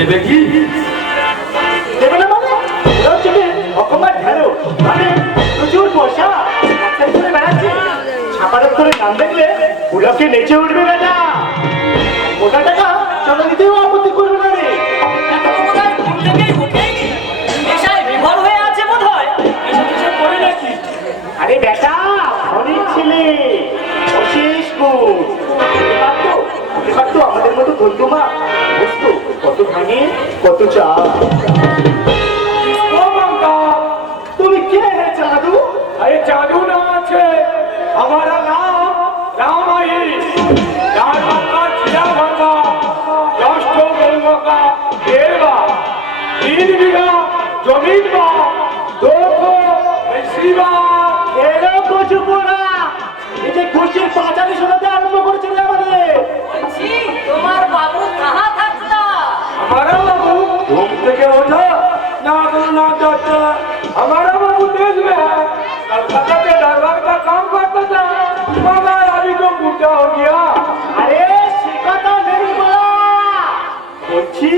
দেবে কি? দেবে না মানে? ওরা হচ্ছে অকমার ঢেরো মানে প্রচুর পয়সা করে বেড়াচ্ছে। ছাপার করে নাম দেখলে উলাপকে নেচে উঠবে বেটা। ওটা টাকা চলে দিতেও আপত্তি করবে না রে। আরে বেটা অনেক ছেলে, অশেষ গুণ। আমাদের মতো ধন্যবাদ কত চাপ? कलकत्ता के दरबार का काम करता था मगर अभी तो बूढ़ा हो गया अरे शिकता नहीं बोला बोची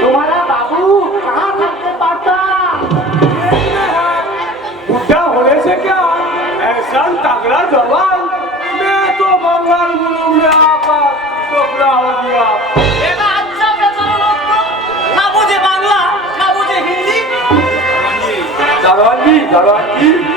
तुम्हारा बाबू कहाँ थकते पाता बूढ़ा होने से क्या ऐसा तगड़ा जवान मैं तो बंगाल गुरु में आपा टोकरा हो गया দারোয়ান কি দারোয়ান কি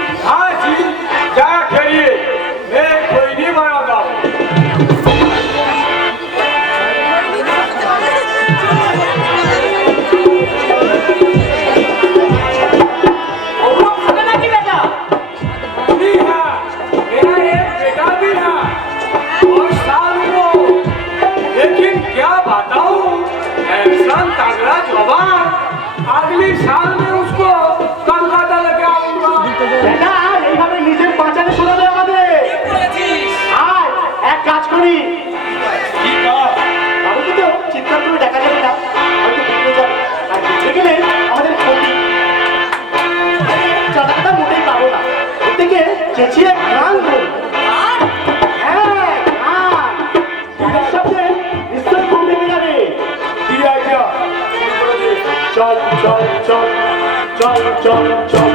chop, chop.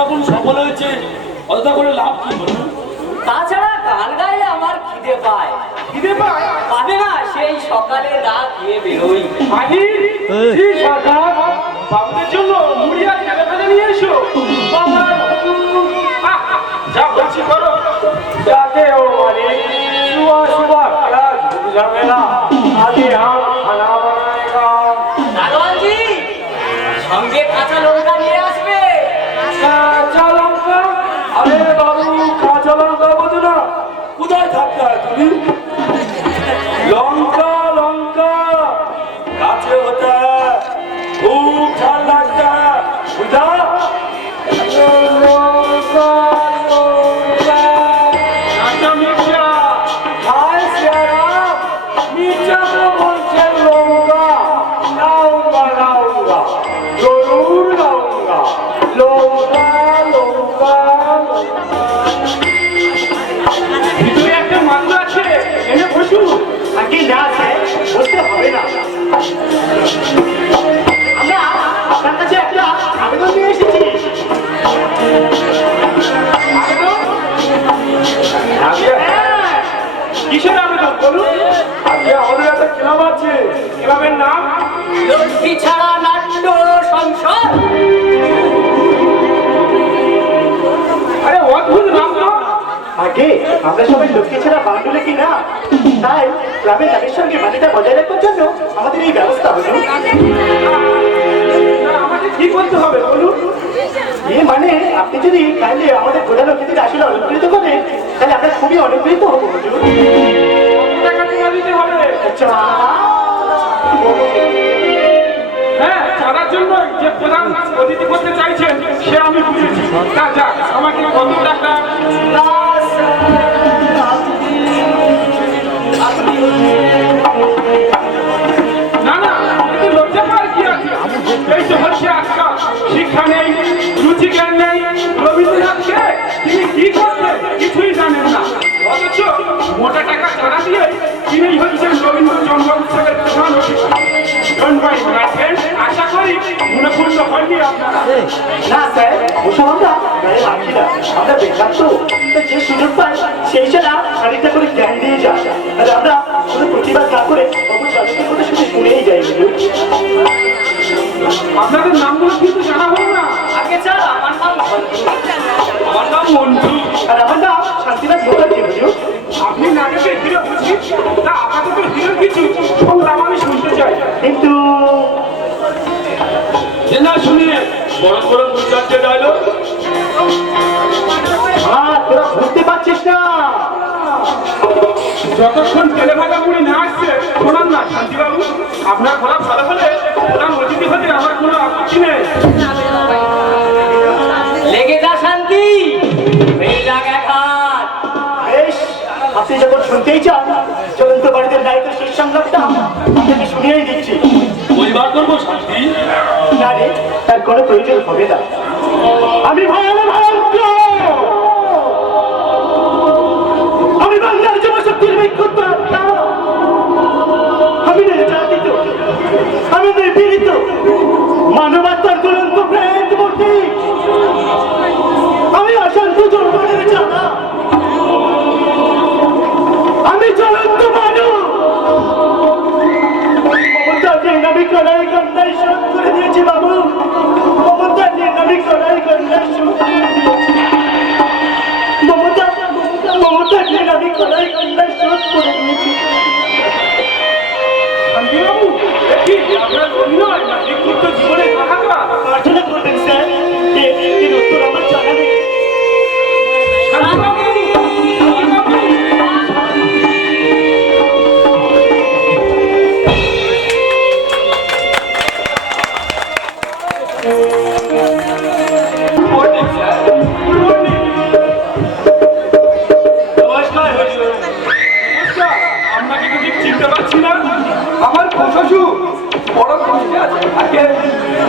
যখন সফল হয়েছে অযথা করে লাভ কি বলুন? তাছাড়া গান গাই আমার খিদে পায়। খিদে পায়? পাবে না সেই সকালে না খেয়ে বেরোই। মাঝি সরকার বাবুদের জন্য মুড়ি আর খেলে ফেলে নিয়ে এসো। যা বলছি করো। যাতে ও মানে সুবা সুবা খেলা ঝামেলা। সহ্য আমরা আপনার কাছে একটা আবেদন নিয়ে এসেছি কিসের আবেদন? বলুন। আজকে আমাদের একটা ক্লাব আছে। ক্লাবের নাম? লক্ষ্মী আগে আমরা সবাই লক্ষ্মী ছাড়া বান্ডুলে কি না? তাই গ্রামে তাদের সঙ্গে মানিটা বজায় রাখার জন্য আমাদের এই ব্যবস্থা হলো। কি করতে হবে বলুন? এ মানে আপনি যদি কাইলে আমাদের প্রধান অতিথির আসলে অনুপ্রেরিত করেন তাহলে আমরা খুবই অনুপ্রেরিত হব আচ্ছা। হ্যাঁ জন্য যে প্রধান অতিথি চাইছেন, সে আমি বুঝেছি। তা যাক, আমাকে কত টাকা শিক্ষা নেই রুচি জ্ঞান নেই, রবীন্দ্রনাথকে। তিনি কিছুই জানেন না। অথচ মোটা টাকা চাঁদা দিয়ে তিনিই হচ্ছেন রবীন্দ্র জন্ম উৎসবের প্রধান মনে পূর্ণ হয়নি আপনারা? না স্যার ওসব আমরা গায়ে রাখি না আমরা বেকার তো। যে সুযোগ পাই সেই ছাড়া খানিকটা করে জ্ঞান দিয়ে যায়। আর আমরা প্রতিবাদ না করে অবশ্য তাদেরকে কথা শুনে শুনেই যাই। হুজুর। আপনাদের নামগুলো কিন্তু জানা হলো না। আগে স্যার আমার নাম। আমার নাম মন্টু। আর আমার নাম শান্তিনাথ হুজুর আপনি নাটকের হিরো বুঝি? তা আপাতত হিরো কিছু। না শুনিয়ে বড় বড় দু চারটে ডায়লগ? হ্যাঁ তোরা বুঝতে পারছিস না। যতক্ষণ তেলে ভাজা মুড়ি না আসছে শোনান না শান্তিবাবু। আপনার ঘোরা ভালো হলে প্রধান অতিথি হতে আমার কোনো আপত্তি নেই। লেগে যা শান্তি। আপনি যখন শুনতেই চান চলন্ত বাড়িতে দায়িত্ব সংলাপটা আপনাকে শুনিয়েই দিচ্ছি। করব শান্তি? তার হবে না। আমি ভয়ঙ্কর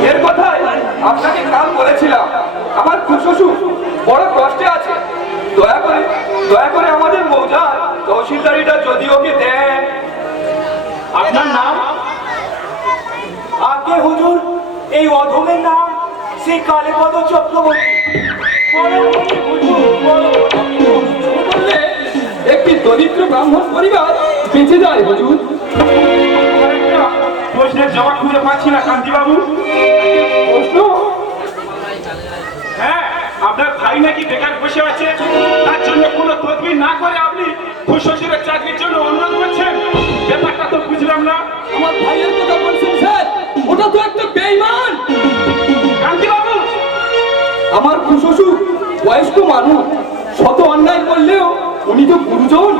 এর কথাই আপনাকে কাল বলেছিলাম। আমার শ্বশুর বড় কষ্টে আছে। দয়া করে দয়া করে আমাদের মৌজার তহসিলদারিটা যদি ওকে দেন। আপনার নাম? আগে হুজুর এই অধমের নাম শ্রী কালীপদ চক্রবর্তী। একটি দরিদ্র ব্রাহ্মণ পরিবার বেঁচে যায় হুজুর। প্রশ্নের জবাব খুঁজে পাচ্ছি না কান্তিবাবু। প্রশ্ন হ্যাঁ আপনার ভাই নাকি বেকার বসে আছে তার জন্য কোনো তদবির না করে আপনি খুশির চাকরির জন্য অনুরোধ করছেন? ব্যাপারটা তো বুঝলাম না। আমার ভাইয়ের কথা বলছেন স্যার ওটা তো একটা বেইমান কান্তিবাবু! আমার শ্বশুর বয়স্ক মানুষ শত অন্যায় করলেও উনি তো গুরুজন।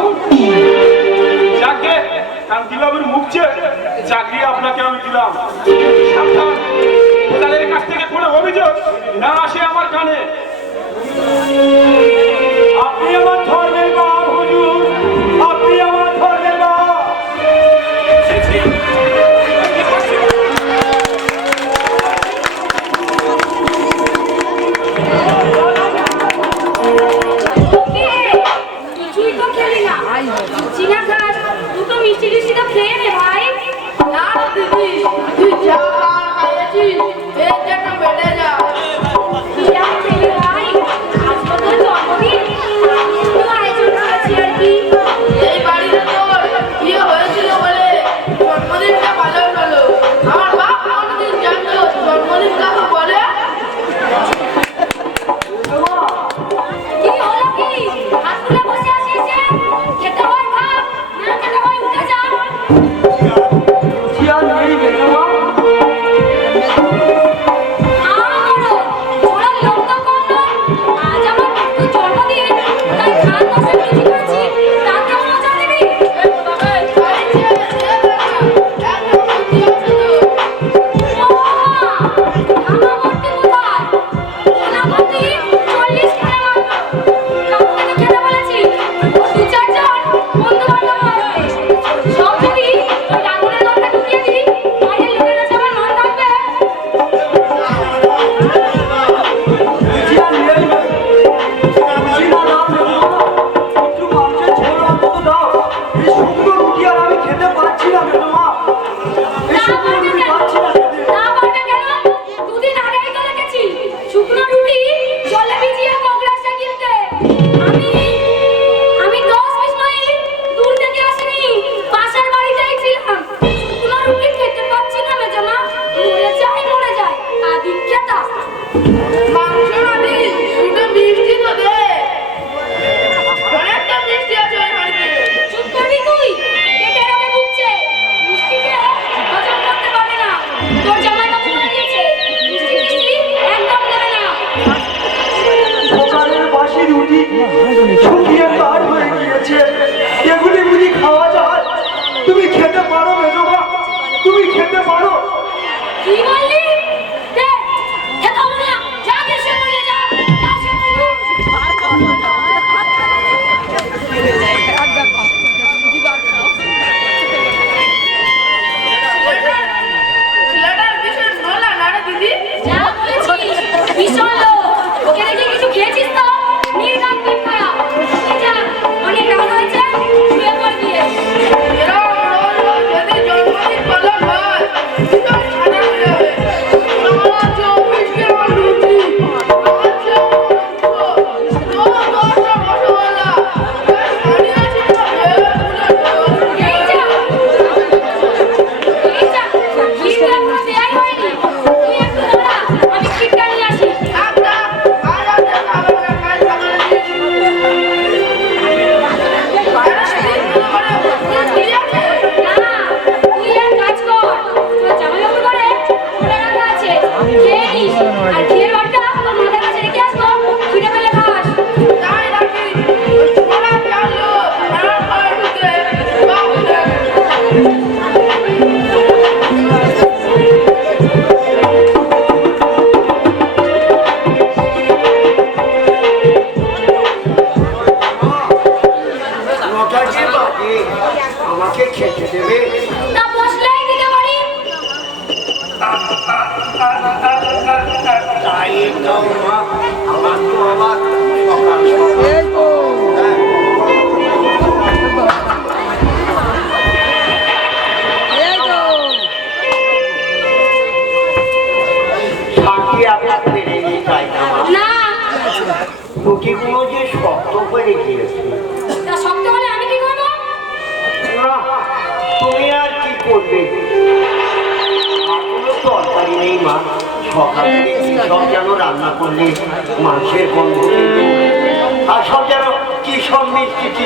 কান্তিবাবুর মুখ চেয়ে চাকরি আপনাকে আমি দিলাম। তাদের কাছ থেকে কোনো অভিযোগ না আসে আমার কানে। আপনি আমার ধর্মের বাপ। মানুষ গুটিগুলো যে শক্ত হয়ে গিয়েছে না তুমি আর কি করবে? আর কোনো তরকারি নেই মা। সকাল সব যেন রান্না করলে মাংসের গন্ধ আর সব যেন কি সব মিষ্টি কি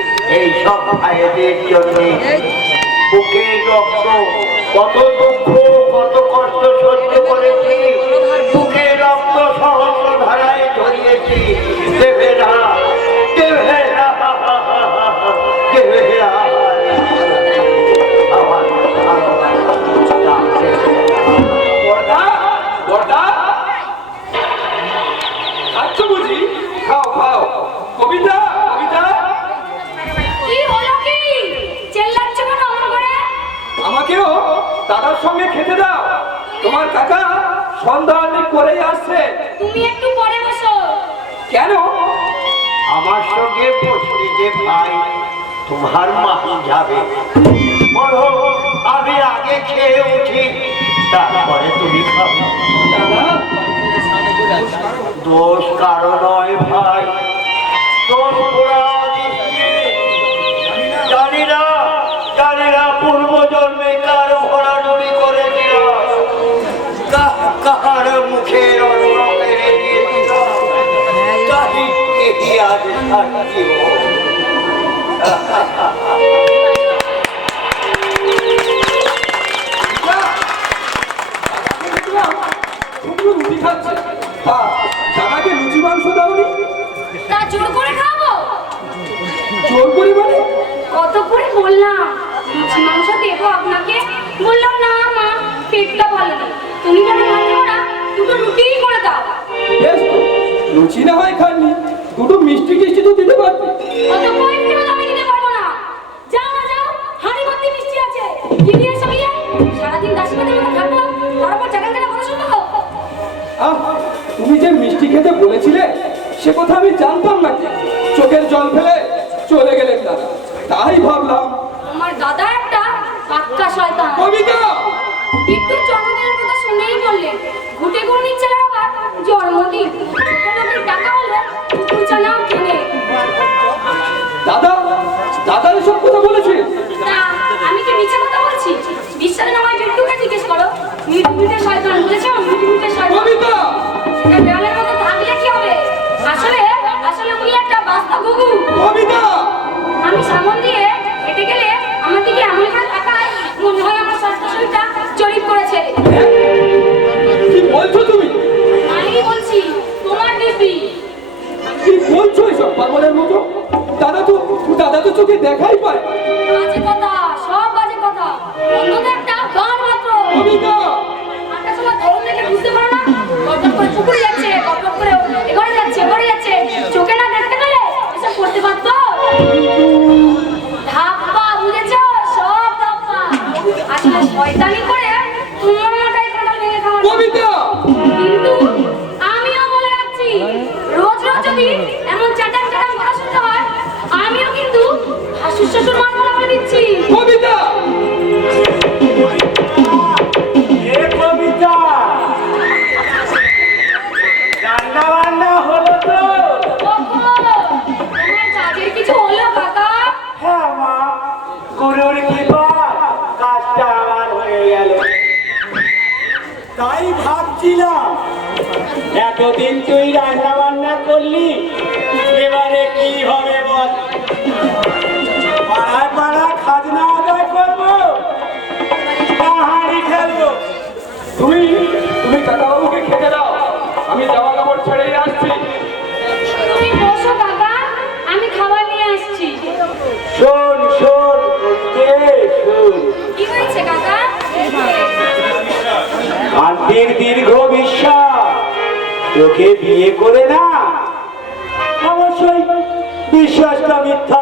এই সব ভাইদের জন্য বুকে রক্ত কত দুঃখ ভাই, তোমার মাহি যাবে। বলো, আমি আগে খেয়ে উঠি, তারপরে তুমি খাবে দোষ কারও নয় ভাই। Thank you. পূর্ব জন্মে কারও দাদাকে লুচি মাংস দাওনি তা জোর করে খাব? জোর করে মানে? কত করে বললাম? লুচি মাংস দেবো আপনাকে। বললাম না মা পেটটা ভালো তুমি দাও। বেশ লুচি না হয় খাননি। দুটো মিষ্টি টিষ্টি তো দিতে পারবে। যে মিষ্টি খেতে বলেছিলে সে কথা আমি জানতাম না চোখের জল ফেলে চলে গেলেন দাদা। তাই ভাবলাম আমার দাদা একটা পাক্কা শয়তান। কবিতা! বিদ্যুৎ জন্মদিনের কথা শুনেই বললে ঘুটে গুনি ছেলে আবার জন্মদিন টাকা হলে নাম কিনে? দাদা দাদা সব কথা বলেছে? না আমি কি মিছে কথা বলছি? বিশ্বাস না আমায় বিট্টুকে জিজ্ঞেস করো। মিটু মিটে শয়তান বলেছে মিটু মিটে শয়তান? কবিতা! উনি একটা বাস্তা তুই রান্না বান্না করলি? এবারে কি হবে বল? পাড়ায় পাড়ায় খাজনা আদায় করব খেলব। তুমি তুমি কাকাবাবুকে খেতে দাও। আমি জামা কাপড় ছেড়েই আসছি। তুমি বসো কাকা আমি খাবার নিয়ে আসছি। শোন শোন করতে শোন? কি হয়েছে কাকা? আন্টির দীর্ঘ বিশ্বাস। তোকে বিয়ে করে না। অবশ্যই বিশ্বাসটা মিথ্যা